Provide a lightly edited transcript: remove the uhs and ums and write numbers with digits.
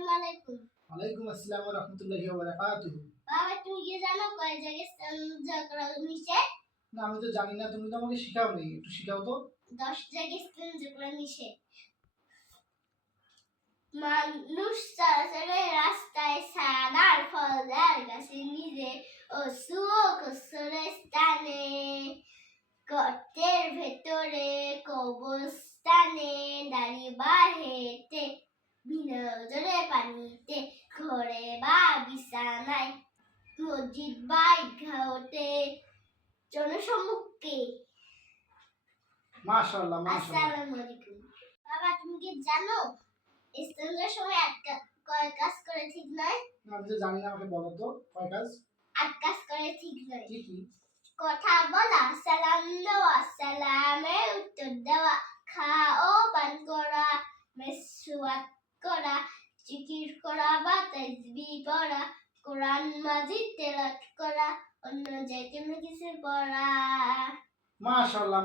আসসালামু আলাইকুম। ওয়ালাইকুম আসসালাম ওয়া রাহমাতুল্লাহি ওয়া বারাকাতুহু। বাবা, তুমি কি জানো কয় জায়গায় ইস্তেঞ্জা করা নিষেধ? না, আমি তো জানি না, তুমি তো আমাকে শিখাওনি, একটু শিখাও তো। 10 জায়গায় ইস্তেঞ্জা করা নিষেধ। মানুষ চলাচলের রাস্তায়, ছায়ার ফলের গাছের নিচে ও সুকসরের স্থানে, গর্তের ভেতরে, কবরস্থানে, দাঁড়িয়ে বা হেঁটে, বিনোদনে পানিতে, ঘরে বা বিছানায়, মসজিদ বা ঈদগাহতে, জনসম্মুখে। মাশাআল্লাহ, মাশাআল্লাহ। আসসালামু আলাইকুম। বাবা, তুমি কি জানো ইস্তেঞ্জার সময় কয় কাজ করে ঠিক নয়? না, আমি তো জানি না, আমাকে বলো তো কয় কাজ। 8 কাজ করে ঠিক নয়। কি কি? কথা বলা, সালাম দেওয়া, সালামের উত্তর দেওয়া, খাওয়া ও পান করা, মেসওয়াক করা, জিকির করা বা তাসবিহ পড়া, কোরআন মাজিদ তেলাওয়াত করা, অন্য যে কোনো কিছু পড়া। মাশাআল্লাহ।